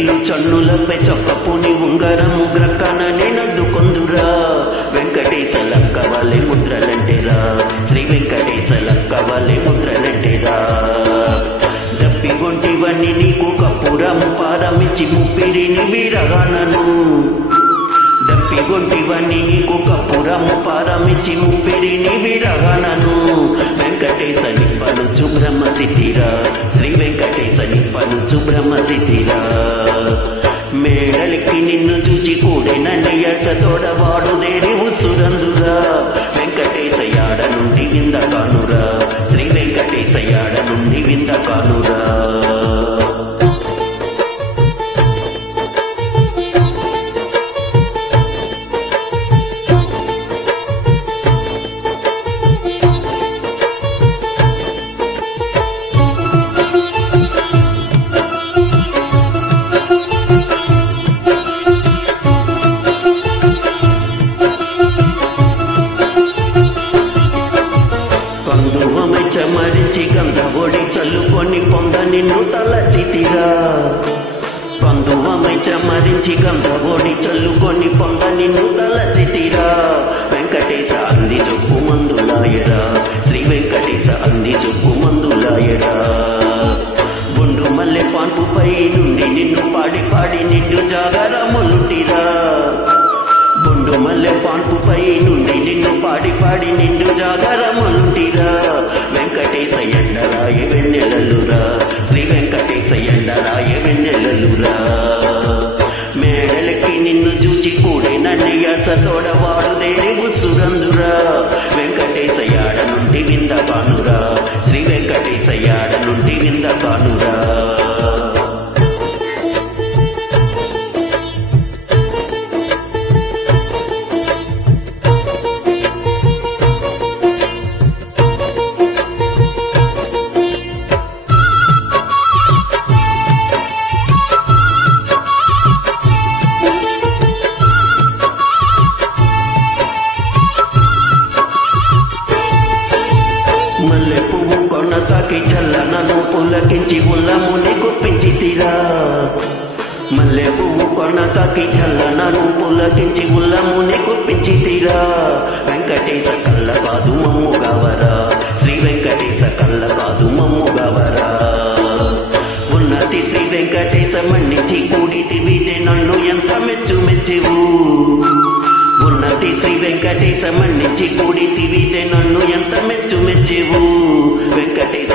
వేలు చన్నులపై చొక్కపోని ఉంగరము గ్రక్కన నేనందుకొందురా వెంకటేశ లక్క వాళ్ళే ముద్రలంటేరా శ్రీ వెంకటేశ లక్క వాళ్ళే ముద్రలంటేరా దప్పి గొంటివన్నీ నీకు కప్పురము పారమిచ్చి ముప్పిరిని వీరగానను దప్పి గొంటివన్నీ నీకు కప్పురము పారమిచ్చి ముప్పిరిని వీరగానను వెంకటేశ నిప్పనుచు బ్రహ్మసిద్ధిరా శ్రీ వెంకటేశ నిప్పనుచు బ్రహ్మసిద్ధిరా మేడలికి నిన్ను చూచి కూడేనన్నయ్య తోడవాడు దేరి ఉసురందురా వెంకటేశ యాడ నుండి వింద కానురా శ్రీ వెంకటేశ యాడ నుండి వింద కానురా చమరించి గంధవొడి చల్లుకొని పొంద నిన్ను తలచితిరా పందువమై చమరించి గంధవొడి చల్లుకొని పొంద నిన్ను తలచితిరా వెంకటేశ అంది చొప్పు మందులాయరా శ్రీ వెంకటేశ అంది చొప్పు మందులాయరా బొండు మల్లె పాన్పుపై నుండి నిన్ను పాడి పాడి నిన్ను జాగరములుంటిరా బొండు మల్లె పాన్పుపై నుండి నిన్ను పాడి పాడి నిన్ను జాగరములుంటిరా వెంకటేశ ఎండరాయ వెన్నెలలురా శ్రీ వెంకటేశ ఎండరాయ వెన్నెలలురా మేడలకి నిన్ను చూచి కూడే నన్నయ్య తోడవాడు దేని ఉసురందురా వెంకటేశ యాడ నుండి వింద కానురా శ్రీ వెంకటేశ యాడ నుండి వింద కానురా మల్లె పువ్వు కొన్న తాకి చల్లనను పులకించి ఉల్లముని గుప్పించితిరా మల్లె పువ్వు కొన్న తాకి చల్లనను పులకించి ఉల్లముని గుప్పించితిరా వెంకటేశ కళ్ళ కాదు మమ్ము గావరా శ్రీ వెంకటేశ కళ్ళ కాదు మమ్ము గావరా ఉన్నతి శ్రీ వెంకటేశ మన్నించి కూడితివిదే నన్ను ఎంత మెచ్చు మెచ్చివు ఉన్నతి శ్రీ వెంకటేశ మన్నించి కూడితివిదే నన్ను ఎంత మెచ్చు మెచ్చివు వెంకటేశ